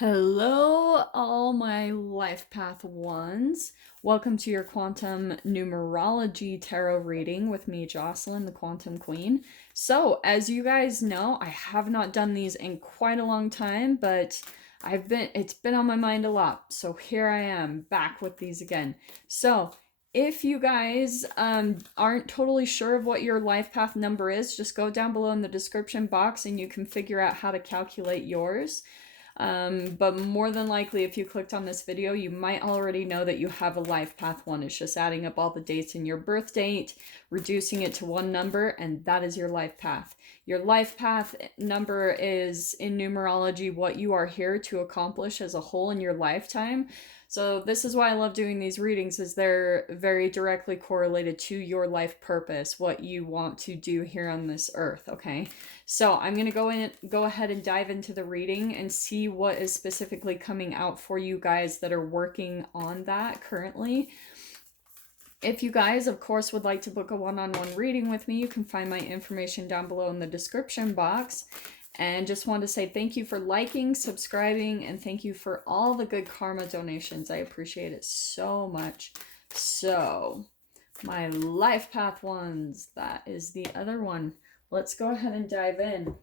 Hello, all my life path ones. Welcome to your quantum numerology tarot reading with me, Jocelyn, the Quantum Queen. So, as you guys know, I have not done these in quite a long time, but it's been on my mind a lot. So here I am back with these again. So, if you guys aren't totally sure of what your life path number is, just go down below in the description box and you can figure out how to calculate yours. But more than likely, if you clicked on this video, you might already know that you have a life path 1. It's just adding up all the dates in your birth date, reducing it to one number, and that is your life path. Your life path number is, in numerology, what you are here to accomplish as a whole in your lifetime. So this is why I love doing these readings, is they're very directly correlated to your life purpose, what you want to do here on this earth, okay? So I'm going to go ahead and dive into the reading and see what is specifically coming out for you guys that are working on that currently. If you guys, of course, would like to book a one-on-one reading with me, you can find my information down below in the description box. And just wanted to say thank you for liking, subscribing, and thank you for all the good karma donations. I appreciate it so much. So, my life path ones, that is the other one. Let's go ahead and dive in.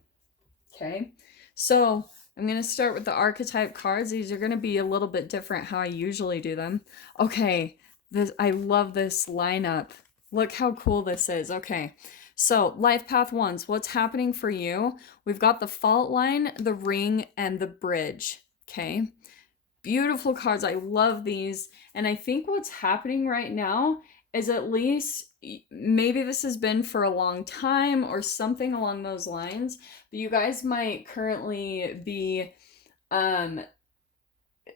Okay, so I'm going to start with the archetype cards. These are going to be a little bit different how I usually do them. Okay, I love this lineup. Look how cool this is. Okay, so life path ones, what's happening for you? We've got the fault line, the ring, and the bridge. Okay, beautiful cards. I love these. And I think what's happening right now is, at least maybe this has been for a long time or something along those lines, but you guys might currently be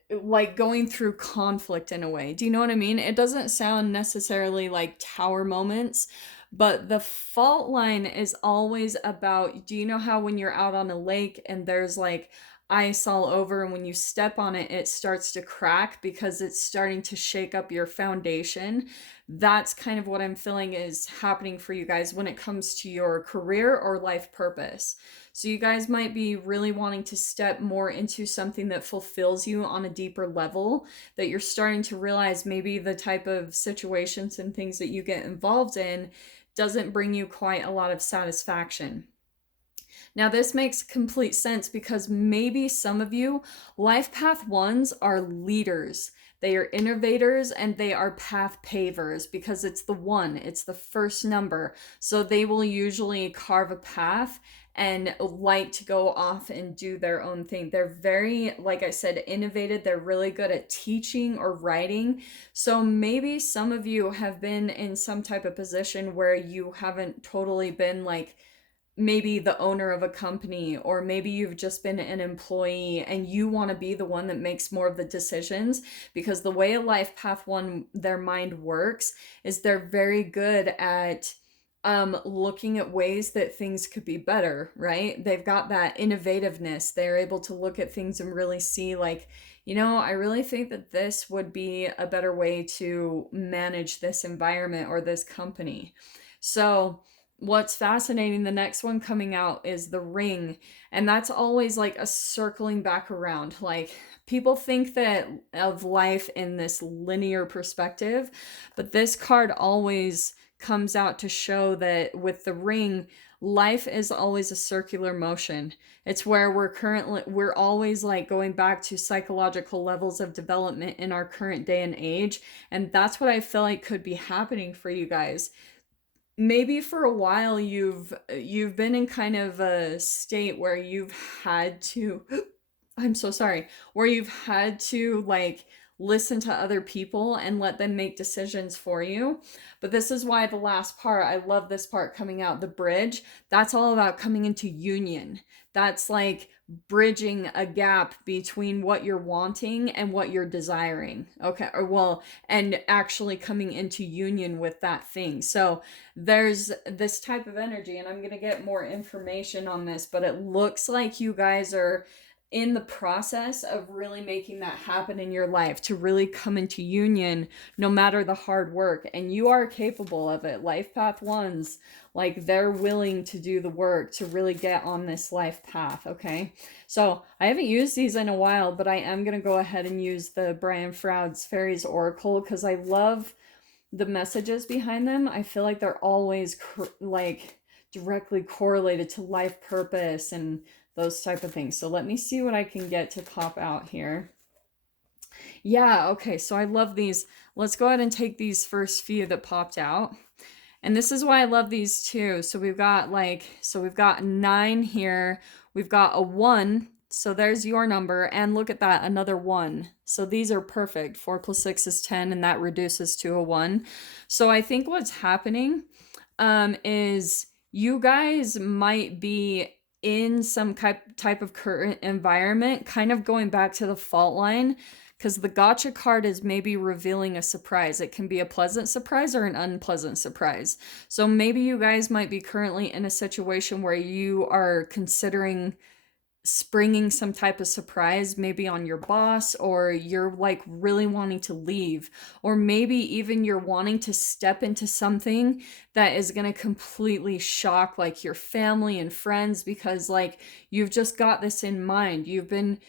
like going through conflict in a way. Do you know what I mean? It doesn't sound necessarily like tower moments, but the fault line is always about, do you know how when you're out on a lake and there's like ice all over, and when you step on it, it starts to crack because it's starting to shake up your foundation? That's kind of what I'm feeling is happening for you guys when it comes to your career or life purpose. So you guys might be really wanting to step more into something that fulfills you on a deeper level, that you're starting to realize maybe the type of situations and things that you get involved in doesn't bring you quite a lot of satisfaction. Now, this makes complete sense because maybe some of you, life path ones, are leaders. They are innovators and they are path pavers because it's the one, it's the first number. So they will usually carve a path and like to go off and do their own thing. They're very, like I said, innovative. They're really good at teaching or writing. So maybe some of you have been in some type of position where you haven't totally been like maybe the owner of a company, or maybe you've just been an employee and you want to be the one that makes more of the decisions, because the way a life path one, their mind works, is they're very good at looking at ways that things could be better, right? They've got that innovativeness. They're able to look at things and really see like, you know, I really think that this would be a better way to manage this environment or this company. So what's fascinating, the next one coming out is the ring, and that's always like a circling back around. Like, people think that of life in this linear perspective, but this card always comes out to show that with the ring, life is always a circular motion. It's where we're always like going back to psychological levels of development in our current day and age, and that's what I feel like could be happening for you guys. Maybe for a while you've been in kind of a state where you've had to I'm so sorry, where you've had to like listen to other people and let them make decisions for you. But this is why the last part, I love this part coming out, the bridge. That's all about coming into union. That's like bridging a gap between what you're wanting and what you're desiring. Okay, or well, and actually coming into union with that thing. So there's this type of energy, and I'm going to get more information on this, but it looks like you guys are in the process of really making that happen in your life, to really come into union no matter the hard work, and you are capable of it. Life path ones, Like they're willing to do the work to really get on this life path, okay? So I haven't used these in a while, but I am going to go ahead and use the Brian Froud's Faeries Oracle because I love the messages behind them. I feel like they're always like directly correlated to life purpose and those type of things. So let me see what I can get to pop out here. Yeah, okay, so I love these. Let's go ahead and take these first few that popped out. And this is why I love these too. So we've got we've got 9 here. We've got a 1. So there's your number. And look at that, another 1. So these are perfect. 4 plus 6 is 10, and that reduces to a 1. So I think what's happening is you guys might be in some type of current environment, kind of going back to the fault line, because the gotcha card is maybe revealing a surprise. It can be a pleasant surprise or an unpleasant surprise. So maybe you guys might be currently in a situation where you are considering springing some type of surprise, maybe on your boss, or you're like really wanting to leave, or maybe even you're wanting to step into something that is going to completely shock like your family and friends, because like you've just got this in mind. You've been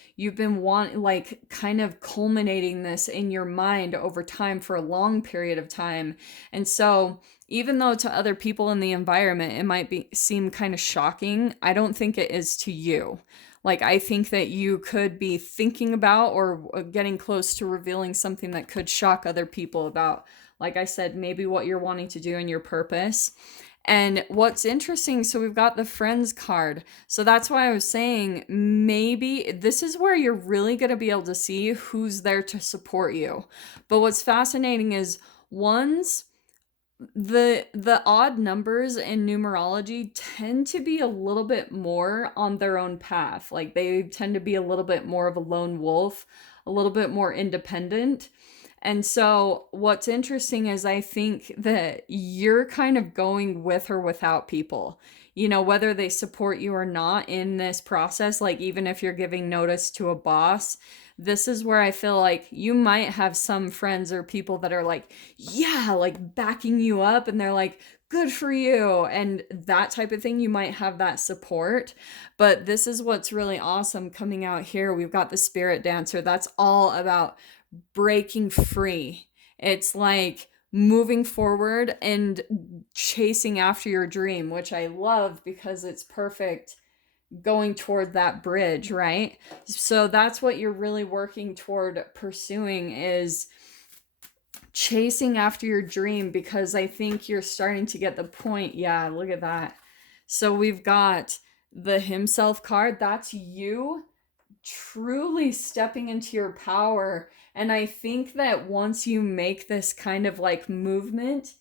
like kind of culminating this in your mind over time for a long period of time. And so even though to other people in the environment it might seem kind of shocking, I don't think it is to you. Like, I think that you could be thinking about or getting close to revealing something that could shock other people about, like I said, maybe what you're wanting to do and your purpose. And what's interesting, so we've got the friends card. So that's why I was saying maybe this is where you're really going to be able to see who's there to support you. But what's fascinating is ones, the odd numbers in numerology tend to be a little bit more on their own path. Like they tend to be a little bit more of a lone wolf, a little bit more independent. And so what's interesting is I think that you're kind of going with or without people, you know, whether they support you or not in this process. Like even if you're giving notice to a boss, this is where I feel like you might have some friends or people that are like, yeah, like backing you up, and they're like, good for you, and that type of thing. You might have that support. But this is what's really awesome coming out here. We've got the spirit dancer. That's all about breaking free. It's like moving forward and chasing after your dream, which I love because it's perfect going toward that bridge, right? So that's what you're really working toward pursuing, is chasing after your dream, because I think you're starting to get the point. Yeah, look at that. So we've got the himself card. That's you truly stepping into your power. And I think that once you make this kind of like movement,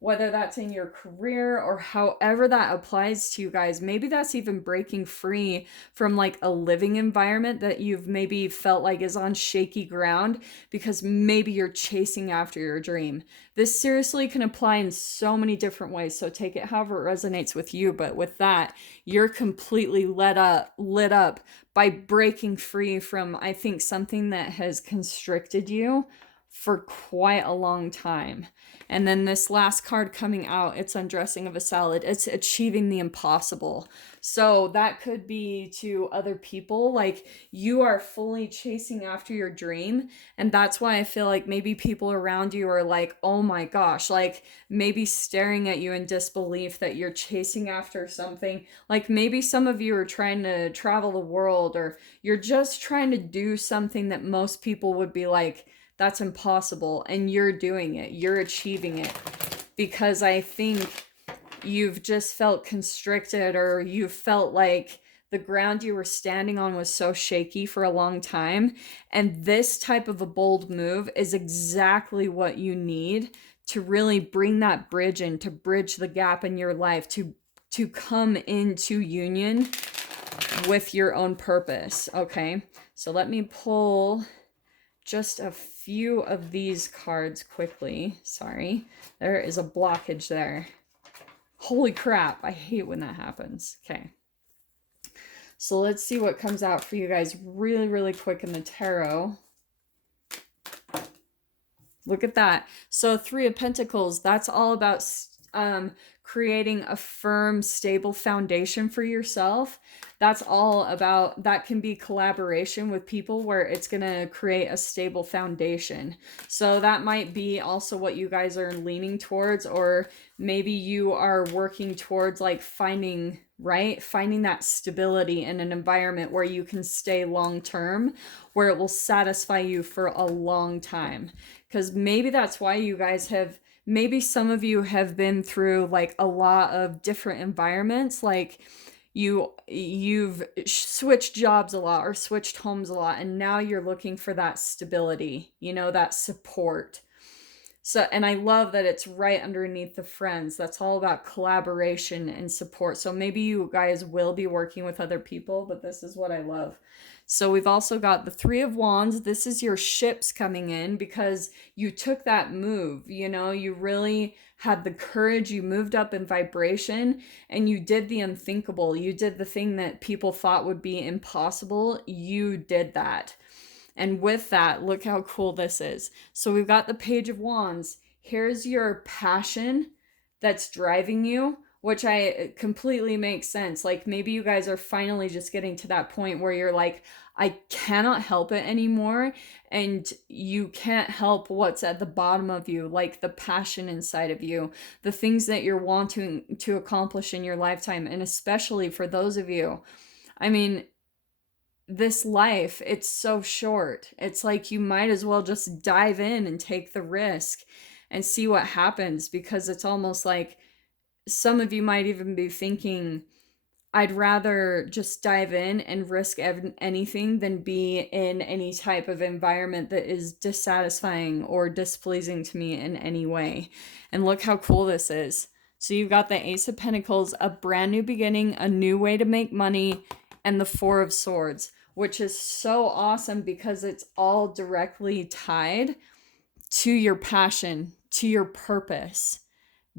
whether that's in your career or however that applies to you guys, maybe that's even breaking free from like a living environment that you've maybe felt like is on shaky ground, because maybe you're chasing after your dream. This seriously can apply in so many different ways. So take it however it resonates with you. But with that, you're completely lit up by breaking free from, I think, something that has constricted you for quite a long time. And then this last card coming out, it's undressing of a salad. It's achieving the impossible. So that could be to other people, like you are fully chasing after your dream. And that's why I feel like maybe people around you are like, oh my gosh, like maybe staring at you in disbelief that you're chasing after something. Like maybe some of you are trying to travel the world, or you're just trying to do something that most people would be like, that's impossible, and you're doing it. You're achieving it, because I think you've just felt constricted, or you felt like the ground you were standing on was so shaky for a long time. And this type of a bold move is exactly what you need to really bring that bridge in, to bridge the gap in your life, to come into union with your own purpose. Okay, so let me pull just a few of these cards quickly. Sorry, there is a blockage there. Holy crap, I hate when that happens. Okay, so let's see what comes out for you guys really quick in the tarot. Look at that. So 3 of Pentacles, that's all about creating a firm, stable foundation for yourself. That's all about, that can be collaboration with people where it's going to create a stable foundation. So that might be also what you guys are leaning towards, or maybe you are working towards like finding that stability in an environment where you can stay long term, where it will satisfy you for a long time. Because maybe that's why you guys have, maybe some of you have been through like a lot of different environments, like you've switched jobs a lot or switched homes a lot, and now you're looking for that stability, that support. So, and I love that it's right underneath the friends. That's all about collaboration and support. So maybe you guys will be working with other people, but this is what I love. So we've also got the Three of Wands. This is your ships coming in because you took that move. You really had the courage. You moved up in vibration and you did the unthinkable. You did the thing that people thought would be impossible. You did that. And with that, look how cool this is. So we've got the Page of Wands. Here's your passion that's driving you, which I completely makes sense. Like maybe you guys are finally just getting to that point where you're like, I cannot help it anymore. And you can't help what's at the bottom of you, like the passion inside of you, the things that you're wanting to accomplish in your lifetime. And especially for those of you, I mean, this life, it's so short. It's like you might as well just dive in and take the risk and see what happens, because it's almost like some of you might even be thinking, I'd rather just dive in and risk anything than be in any type of environment that is dissatisfying or displeasing to me in any way. And look how cool this is. So you've got the Ace of Pentacles, a brand new beginning, a new way to make money, and the Four of Swords, which is so awesome because it's all directly tied to your passion, to your purpose.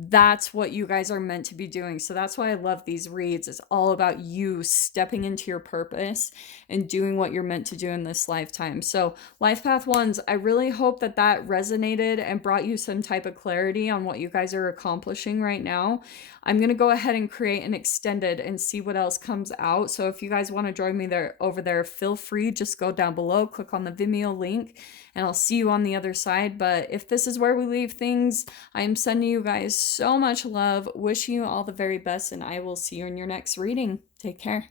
That's what you guys are meant to be doing. So that's why I love these reads. It's all about you stepping into your purpose and doing what you're meant to do in this lifetime. So Life Path Ones, I really hope that that resonated and brought you some type of clarity on what you guys are accomplishing right now. I'm going to go ahead and create an extended and see what else comes out. So if you guys want to join me there over there, feel free. Just go down below, click on the Vimeo link, and I'll see you on the other side. But if this is where we leave things, I am sending you guys so much love, wishing you all the very best, and I will see you in your next reading. Take care.